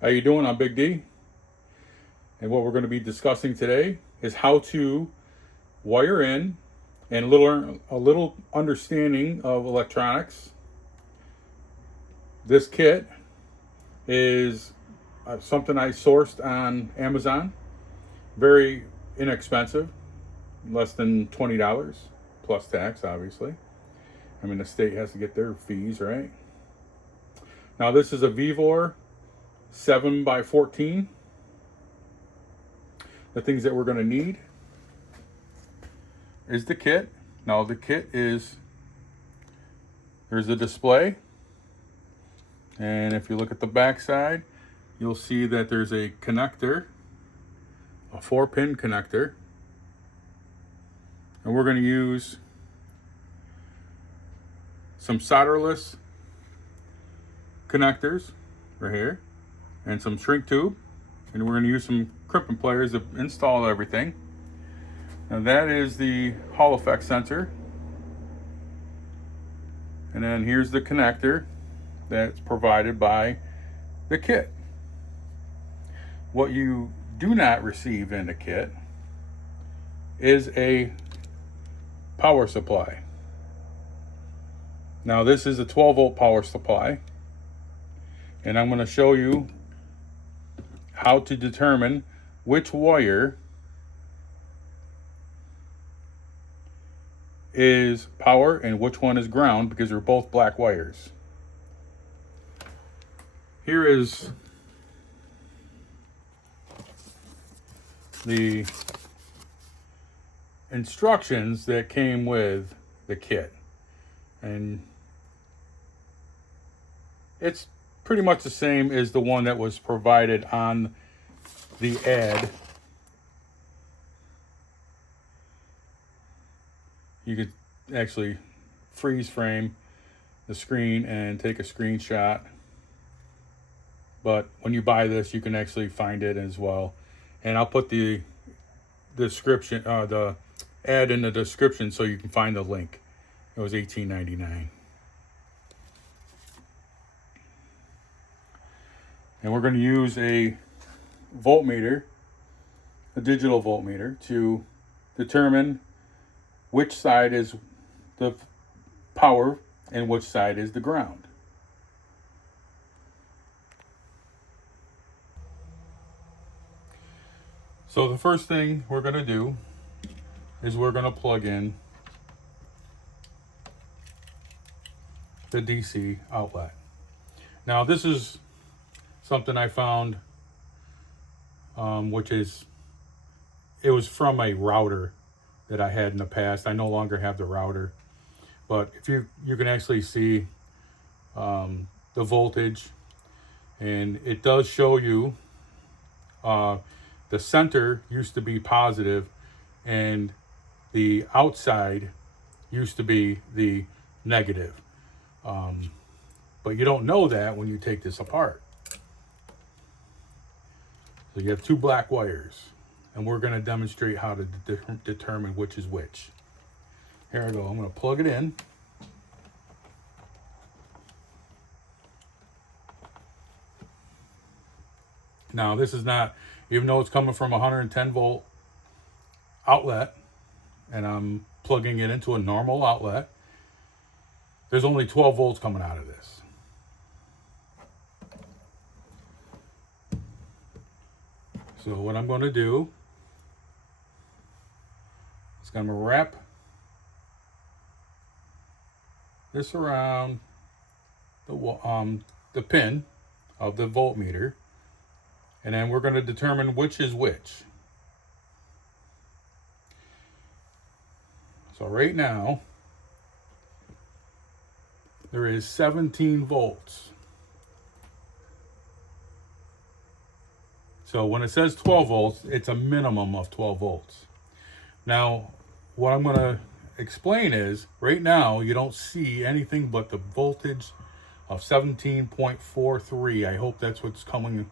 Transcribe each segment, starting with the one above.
How you doing? I'm Big D, and what we're going to be discussing today is how to wire in and a little understanding of electronics. This kit is something I sourced on Amazon. Very inexpensive, less than $20 plus tax, obviously. I mean, the state has to get their fees, right? Now, this is a VEVOR 7x14. The things that we're going to need is the kit. Now, the kit is, there's a display. And if you look at the back side, you'll see that there's a connector, a 4-pin connector. And we're going to use some solderless connectors right here and some shrink tube. And we're going to use some crimping pliers to install everything. Now that is the Hall effect sensor. And then here's the connector that's provided by the kit. What you do not receive in the kit is a power supply. Now this is a 12-volt power supply, and I'm going to show you how to determine which wire is power and which one is ground, because they're both black wires. Here is the instructions that came with the kit, and it's pretty much the same as the one that was provided on the ad. You could actually freeze frame the screen and take a screenshot, but when you buy this you can actually find it as well. And I'll put the description, the ad in the description, so you can find the link. It was $18.99. And we're going to use a voltmeter, a digital voltmeter, to determine which side is the power and which side is the ground. So the first thing we're going to do is we're going to plug in the DC outlet. Now this is something I found, it was from a router that I had in the past. I no longer have the router, but if you can actually see the voltage, and it does show you the center used to be positive and the outside used to be the negative. But you don't know that when you take this apart. So you have two black wires, and we're going to demonstrate how to determine which is which. Here I go. I'm going to plug it in. Now this is not, even though it's coming from a 110 volt outlet and I'm plugging it into a normal outlet, there's only 12 volts coming out of this. So what I'm going to do is I'm going to wrap this around the pin of the voltmeter, and then we're going to determine which is which. So right now there is 17 volts. So when it says 12 volts, it's a minimum of 12 volts. Now, what I'm going to explain is, right now, you don't see anything but the voltage of 17.43. I hope that's what's coming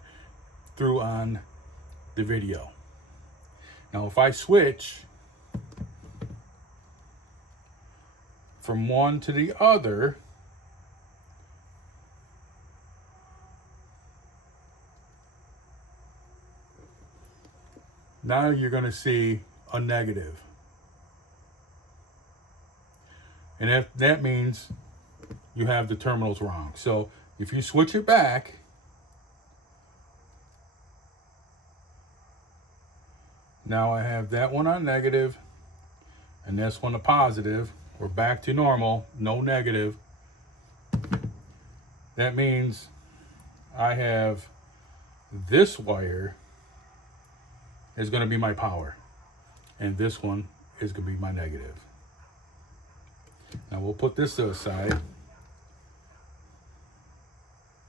through on the video. Now, if I switch from one to the other, Now you're going to see a negative. And that means you have the terminals wrong. So if you switch it back, now I have that one on negative and this one a positive. We're back to normal, no negative. That means I have this wire is going to be my power, and this one is going to be my negative. Now we'll put this to the side,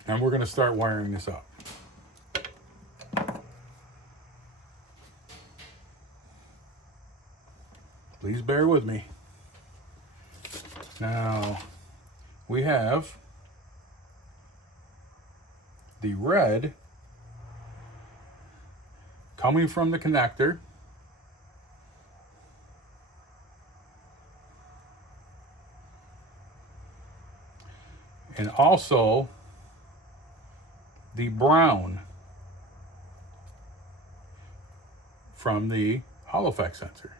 and we're going to start wiring this up. Please bear with me. Now we have the red coming from the connector, and also the brown from the Hall effect sensor.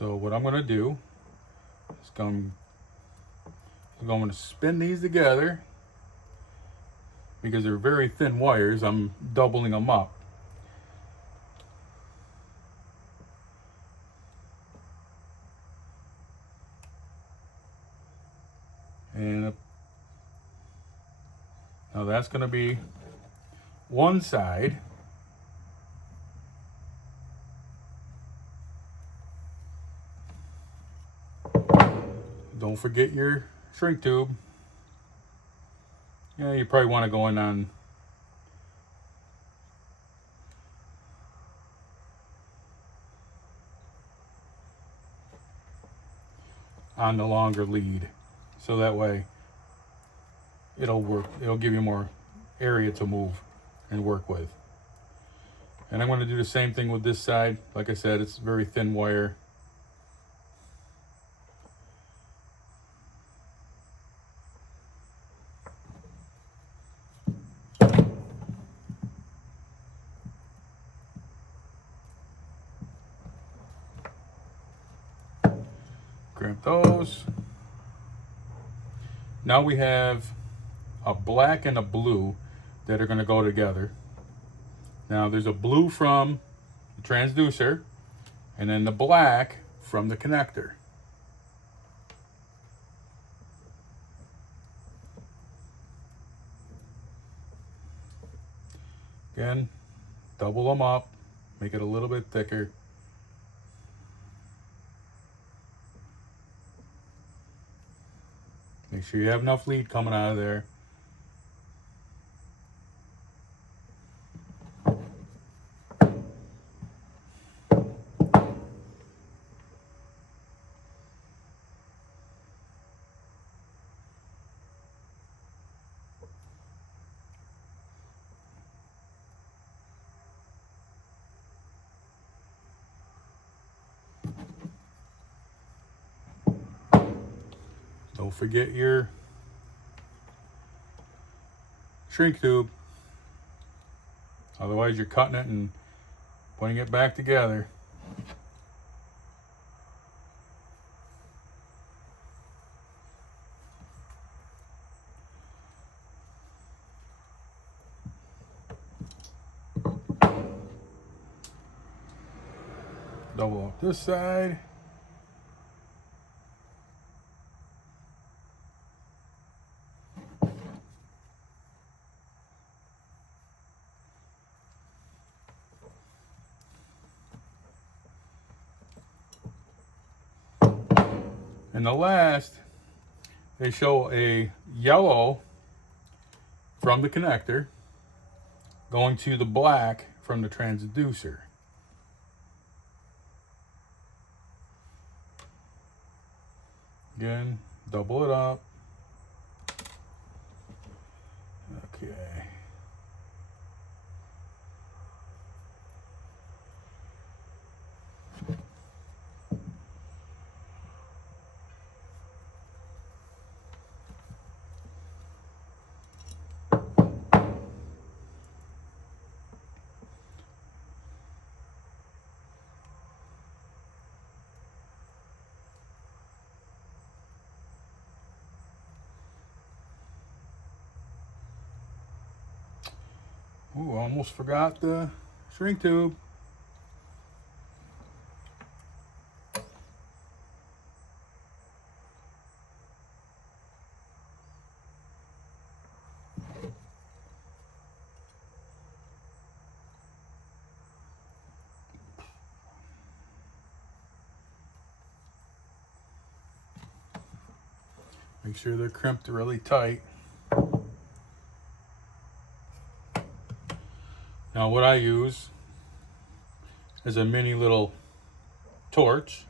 So what I'm going to do is I'm going to spin these together. Because they're very thin wires, I'm doubling them up. And now that's going to be one side. Don't forget your shrink tube. Yeah, you probably want to go in on the longer lead, so that way it'll work. It'll give you more area to move and work with. And I'm going to do the same thing with this side. Like I said, it's very thin wire. Grab those. Now we have a black and a blue that are going to go together. Now there's a blue from the transducer and then the black from the connector. Again, double them up, make it a little bit thicker. Make sure you have enough lead coming out of there. Don't forget your shrink tube. Otherwise you're cutting it and putting it back together. Double up this side. And the last, they show a yellow from the connector going to the black from the transducer. Again, double it up. Okay. Ooh, almost forgot the shrink tube. Make sure they're crimped really tight. Now what I use is a mini little torch.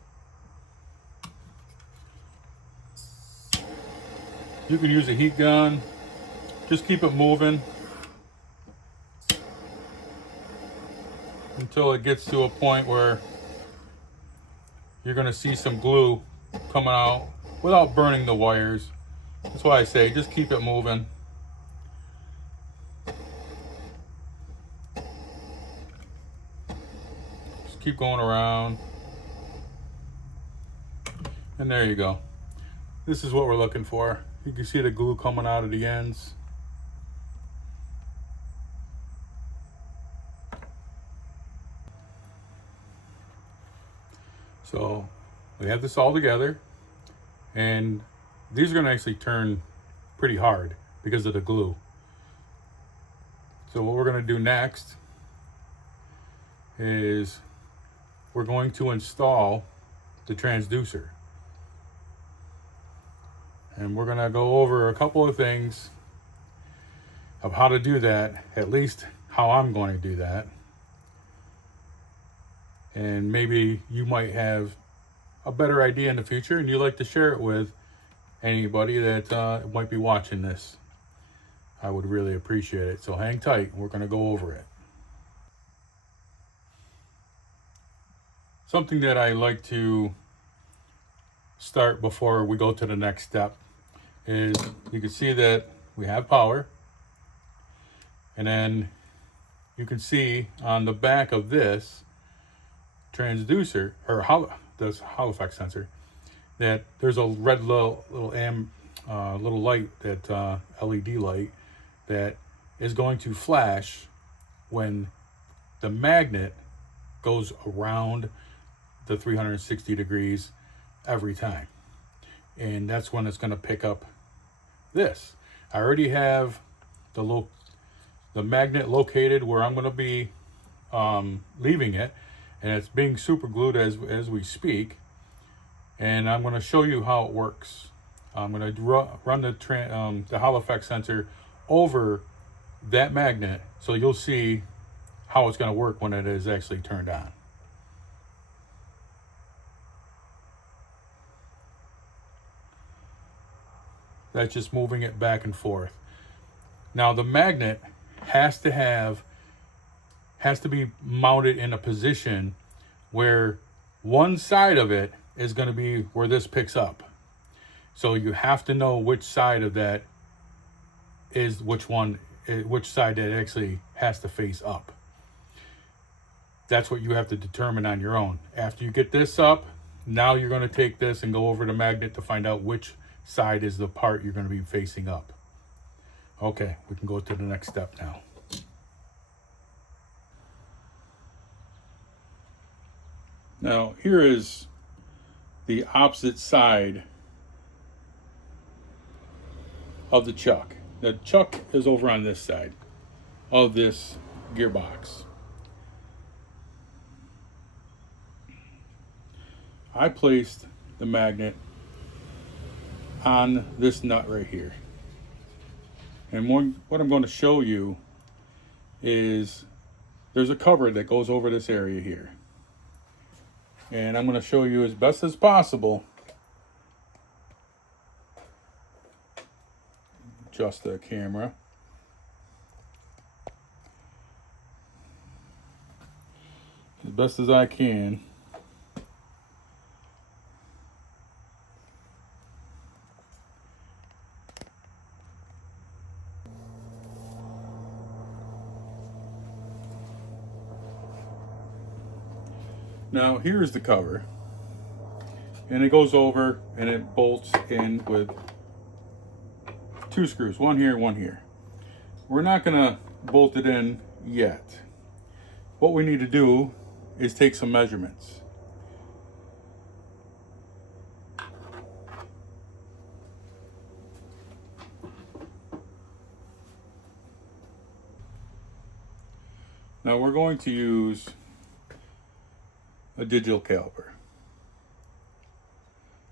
You can use a heat gun. Just keep it moving until it gets to a point where you're going to see some glue coming out without burning the wires. That's why I say just keep it moving. Just keep going around. And there you go. This is what we're looking for. You can see the glue coming out of the ends. So we have this all together, and these are going to actually turn pretty hard because of the glue. So what we're going to do next is we're going to install the transducer. And we're going to go over a couple of things of how to do that, at least how I'm going to do that. And maybe you might have a better idea in the future and you'd like to share it with anybody that might be watching this. I would really appreciate it. So hang tight. We're going to go over it. Something that I like to start before we go to the next step is you can see that we have power. And then you can see on the back of this transducer, or this Hall effect sensor, that there's a red little light, that LED light, that is going to flash when the magnet goes around the 360 degrees every time. And that's when it's going to pick up this. I already have the magnet located where I'm going to be leaving it, and it's being super glued as we speak. And I'm going to show you how it works. I'm going to run the Hall effect sensor over that magnet, so you'll see how it's going to work when it is actually turned on. That's just moving it back and forth. Now the magnet has to be mounted in a position where one side of it is going to be where this picks up. So you have to know which side of that is which side that actually has to face up. That's what you have to determine on your own. After you get this up, now you're going to take this and go over the magnet to find out which side is the part you're going to be facing up. Okay, we can go to the next step now. Now here is the opposite side of the chuck. The chuck is over on this side of this gearbox. I placed the magnet on this nut right here. And what I'm going to show you is there's a cover that goes over this area here. And I'm going to show you as best as possible. Adjust the camera. As best as I can. Now here's the cover, and it goes over and it bolts in with 2 screws, one here, one here. We're not gonna bolt it in yet. What we need to do is take some measurements. Now we're going to use a digital caliper,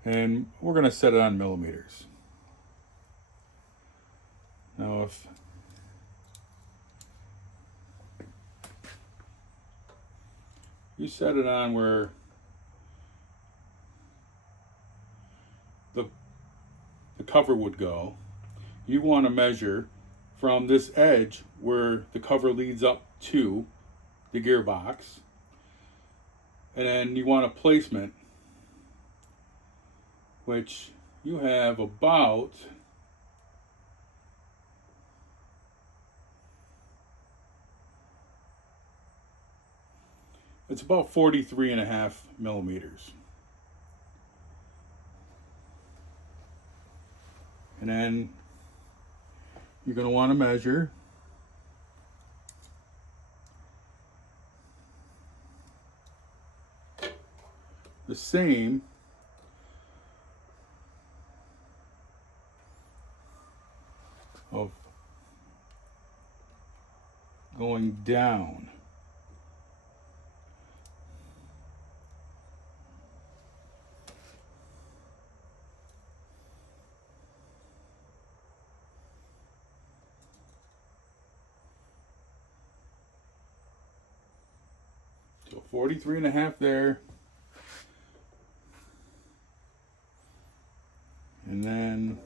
and we're going to set it on millimeters. Now if you set it on where the cover would go, you want to measure from this edge where the cover leads up to the gearbox, and then you want a placement which you have about it's about 43.5 millimeters. And then you're going to want to measure the same of going down. So 43.5 there. And then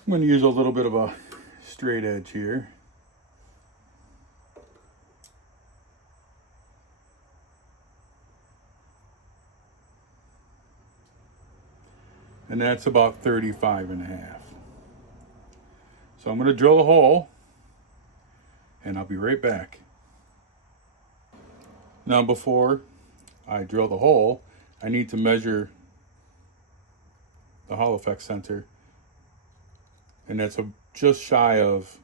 I'm going to use a little bit of a straight edge here. And that's about 35.5. So I'm going to drill a hole, and I'll be right back. Now before I drill the hole, I need to measure the Hall effect center, and that's just shy of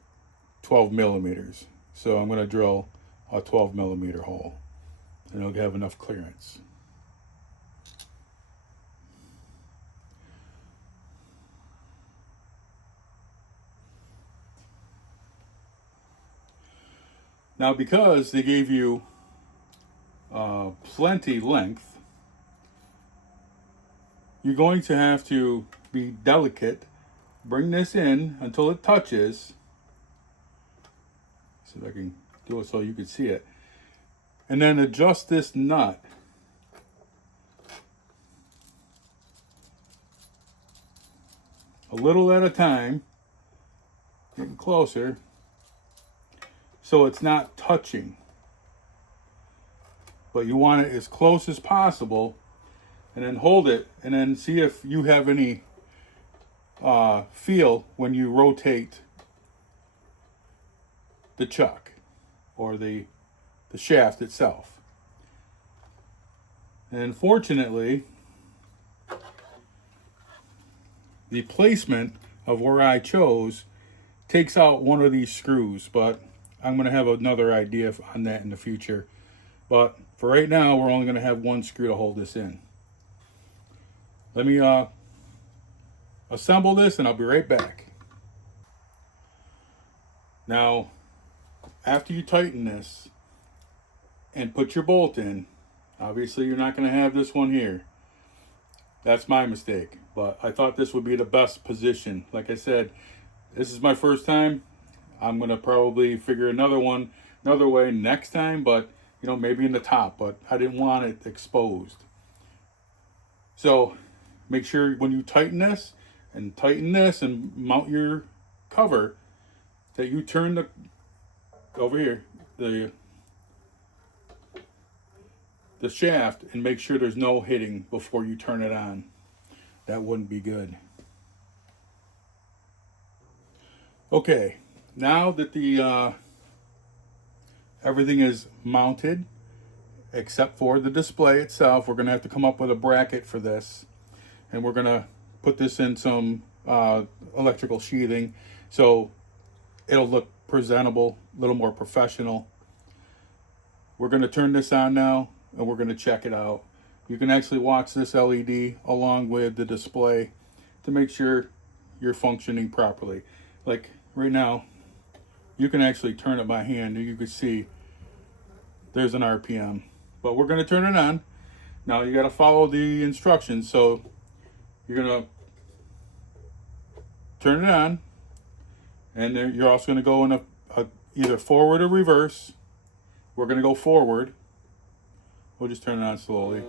12 millimeters. So I'm going to drill a 12 millimeter hole, and it'll have enough clearance. Now, because they gave you plenty length, you're going to have to be delicate. Bring this in until it touches. See if I can do it so you can see it. And then adjust this nut. A little at a time. Getting closer. So it's not touching. But you want it as close as possible. And then hold it. And then see if you have any feel when you rotate the chuck or the shaft itself. And fortunately, the placement of where I chose takes out one of these screws, but I'm going to have another idea on that in the future. But for right now, we're only going to have one screw to hold this in. Let me assemble this, and I'll be right back. Now, after you tighten this and put your bolt in, obviously you're not going to have this one here. That's my mistake, but I thought this would be the best position. Like I said, this is my first time. I'm going to probably figure another way next time, but you know, maybe in the top, but I didn't want it exposed. So make sure when you tighten this and mount your cover, that you turn the the shaft and make sure there's no hitting before you turn it on. That wouldn't be good. Okay, now that the everything is mounted except for the display itself, we're going to have to come up with a bracket for this, and we're going to put this in some electrical sheathing so it'll look presentable, a little more professional. We're going to turn this on now and we're going to check it out. You can actually watch this LED along with the display to make sure you're functioning properly. Like right now, you can actually turn it by hand and you can see there's an RPM. But we're going to turn it on. Now you got to follow the instructions. So you're going to turn it on, and then you're also going to go in a either forward or reverse. We're going to go forward. We'll just turn it on slowly.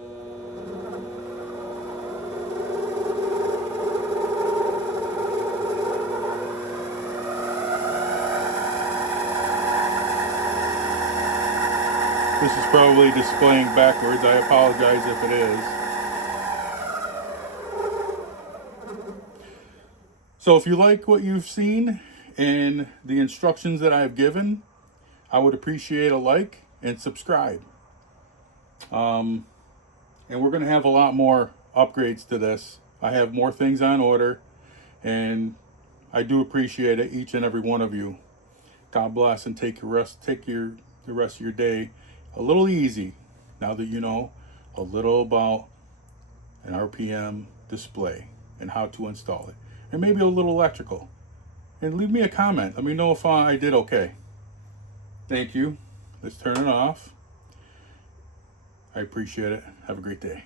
This is probably displaying backwards. I apologize if it is. So if you like what you've seen and the instructions that I've given, I would appreciate a like and subscribe. And we're going to have a lot more upgrades to this. I have more things on order, and I do appreciate it, each and every one of you. God bless, and take the rest of your day a little easy now that you know a little about an RPM display and how to install it, and maybe a little electrical. And leave me a comment. Let me know if I did okay. Thank you. Let's turn it off. I appreciate it. Have a great day.